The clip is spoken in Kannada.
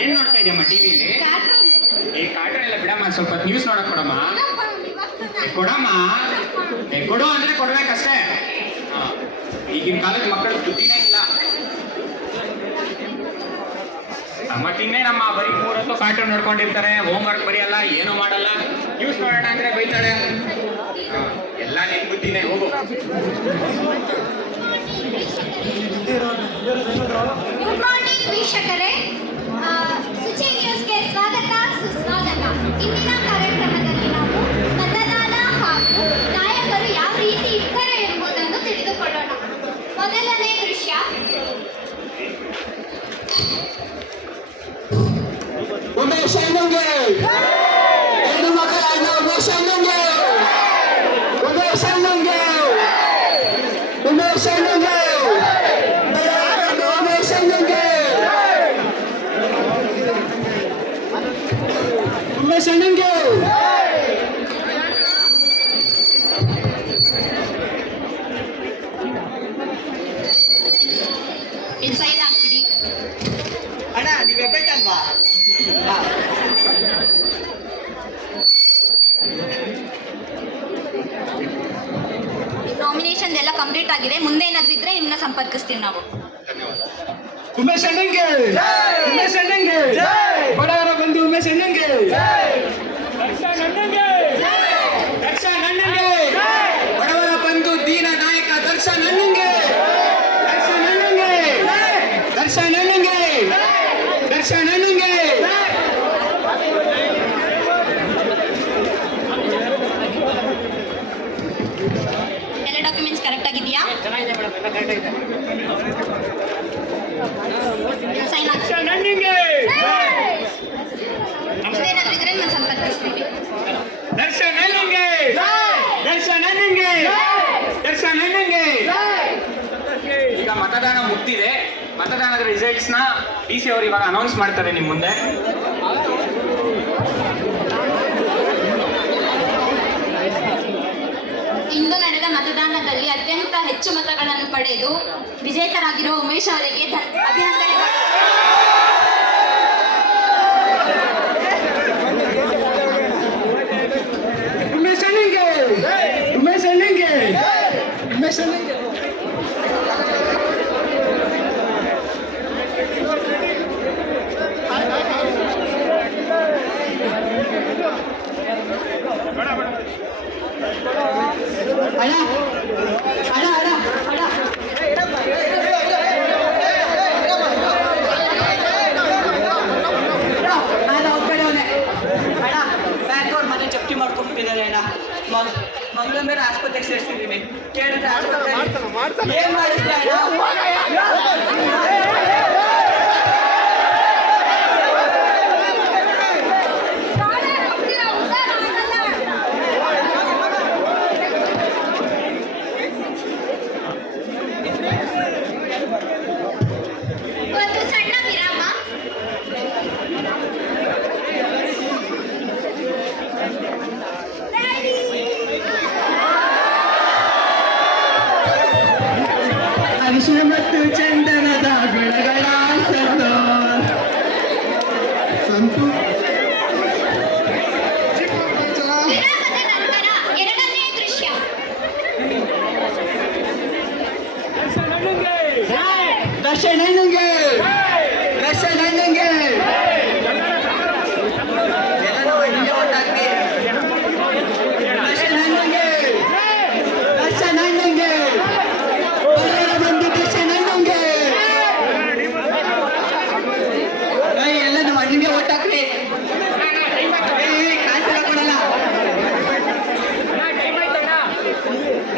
ಏನ್ ನೋಡ್ತಾ ಇದೆಯಮ್ಮ ಟಿವಿಲಿ? ಏ ಕಾರ್ಟೂನ್ ಎಲ್ಲ ಬಿಡಮ್ಮ, ಸ್ವಲ್ಪ ನ್ಯೂಸ್ ನೋಡಕ್ ಕೊಡಮ್ಮ. ಕೊಡಮ್ಮ, ಕೊಡು ಅಂದ್ರೆ ಕೊಡ್ಬೇಕಷ್ಟೇ. ಈಗಿನ ಕಾಲದ ಮಕ್ಕಳು ಬುದ್ಧಿನೇ ಇಲ್ಲ. ಮತ್ ಇನ್ನೇನಮ್ಮ, ಬರೀ 3 ಹೊತ್ತು ಕಾರ್ಟೂನ್ ನೋಡ್ಕೊಂಡಿರ್ತಾರೆ, ಹೋಮ್ ವರ್ಕ್ ಬರೆಯಲ್ಲ, ಏನು ಮಾಡಲ್ಲ. ನ್ಯೂಸ್ ನೋಡೋಣ ಅಂದ್ರೆ ಬೈತಾಳೆ. ಎಲ್ಲ ನಿನ್ ಬುದ್ಧಿನೇ, ಹೋಗು. ಗುಡ್ ಮಾರ್ನಿಂಗ್ ವೀಕ್ಷಕರೇ, ಸುಚಿ ನ್ಯೂಸ್ಗೆ ಸ್ವಾಗತ ಸುಸ್ವಾಗತ. ಇಂದಿನ ಕಾರ್ಯಕ್ರಮದಲ್ಲಿ ನಾವು ಮತದಾನ ಹಾಗೂ ನಾಯಕರು ಯಾವ ರೀತಿ ಇರ್ತಾರೆ ಎಂಬುದನ್ನು ತಿಳಿದುಕೊಳ್ಳೋಣ. ಮೊದಲನೇ ದೃಶ್ಯ. ಉಮೇಶ್ ಅಣ್ಣಂಗೆ ಹೆಣ್ಣು ಮಕ್ಕಳಾದ ಉಮೇಶ್ ಅಣ್ಣಂಗೆ, ಉಮೇಶ್ ಅಣ್ಣಂಗೆ, ಉಮೇಶ್ ಅಣ್ಣಂಗೆ, ಉಮೇಶ್ ಅಣ್ಣಂಗೆ, ಉಮೇಶ್ ಅಣ್ಣಂಗೆ. ಇನ್ಸೈಡ್ ಆಗ್ಬಿಡಿ. ಅಣ್ಣ ನೀವು ಎಬ್ಬೆಟ್ಟಲ್ವಾ? ನಾಮಿನೇಷನ್ ಎಲ್ಲ ಕಂಪ್ಲೀಟ್ ಆಗಿದೆ. ಮುಂದೆ ಏನಾದ್ರೂ ಇದ್ರೆ ನಿಮ್ಮನ್ನ ಸಂಪರ್ಕಿಸ್ತೀವಿ ನಾವು. ಉಮೇಶ್ ಅಣ್ಣಂಗೆ, ಉಮೇಶ್ ಅಣ್ಣಂಗೆ, ಬಡವರ ಬಂಧು ಉಮೇಶ್ ಅಣ್ಣಂಗೆ, ದರ್ಶನ್ ಅಣ್ಣಂಗೆ, ಬಡವರ ಬಂಧು ದೀನ ನಾಯಕ ದರ್ಶನ್ ಅಣ್ಣಂಗೆ, ದರ್ಶನ್ ಅಣ್ಣಂಗೆ, ದರ್ಶನ್ ಅಣ್ಣಂಗೆ, ದರ್ಶನ್ ಅಣ್ಣಂಗೆ. ಎಲ್ಲ ಡಾಕ್ಯುಮೆಂಟ್ಸ್ ಕರೆಕ್ಟ್ ಆಗಿದೆಯಾ? ಸೈನ್ ಹಾಕಿ. ಮುಂದೇನಾದ್ರೂ ಇದ್ರೆ ನಾನು ಸಂಪರ್ಕಿಸ್ತೀವಿ. ದರ್ಶನ್ ಅಣ್ಣಂಗೆ, ದರ್ಶನ್ ಅಣ್ಣಂಗೆ, ದರ್ಶನ್ ಅಣ್ಣಂಗೆ. ಈಗ ಮತದಾನ ಮುಗ್ದಿದೆ. ಮತದಾನದ ರಿಸಲ್ಟ್ಸ್ ನ DC ಅವರು ಇವಾಗ ಅನೌನ್ಸ್ ಮಾಡ್ತಾರೆ ನಿಮ್ ಮುಂದೆ. ಇಂದು ನಡೆದ ಮತದಾನದಲ್ಲಿ ಅತ್ಯಂತ ಹೆಚ್ಚು ಮತಗಳನ್ನು ಪಡೆದು ವಿಜೇತರಾಗಿರುವ ಉಮೇಶ್ ಅವರಿಗೆ ಅಭಿನಂದನೆಗಳು. ಉಮೇಶ್ ಅಣ್ಣಂಗೆ, ಉಮೇಶ್ ಅಣ್ಣಂಗೆ, ಉಮೇಶ್ ಅಣ್ಣಂಗೆ. ಅಣ್ಣ ಅಣ್ಣ ಅಣ್ಣ ಅಣ್ಣ ನಾನು ಒಬ್ಬಡವನೆ ಅಣ್ಣ ಬ್ಯಾಂಕ್ ಅವ್ರ ಮನೆ ಜಪ್ತಿ ಮಾಡ್ಕೊಂಡ್ಬಿಟ್ಟಿದ್ದಾರೆ ಅಣ್ಣ. ಮಂಗಳೂರು ಮೇಲೆ ಆಸ್ಪತ್ರೆಗೆ ಸೇರಿಸಿದ್ದೀನಿ. ಕೇಳಿದ್ರೆ ಆಸ್ಪತ್ರೆ ಏನ್ ಮಾಡಿ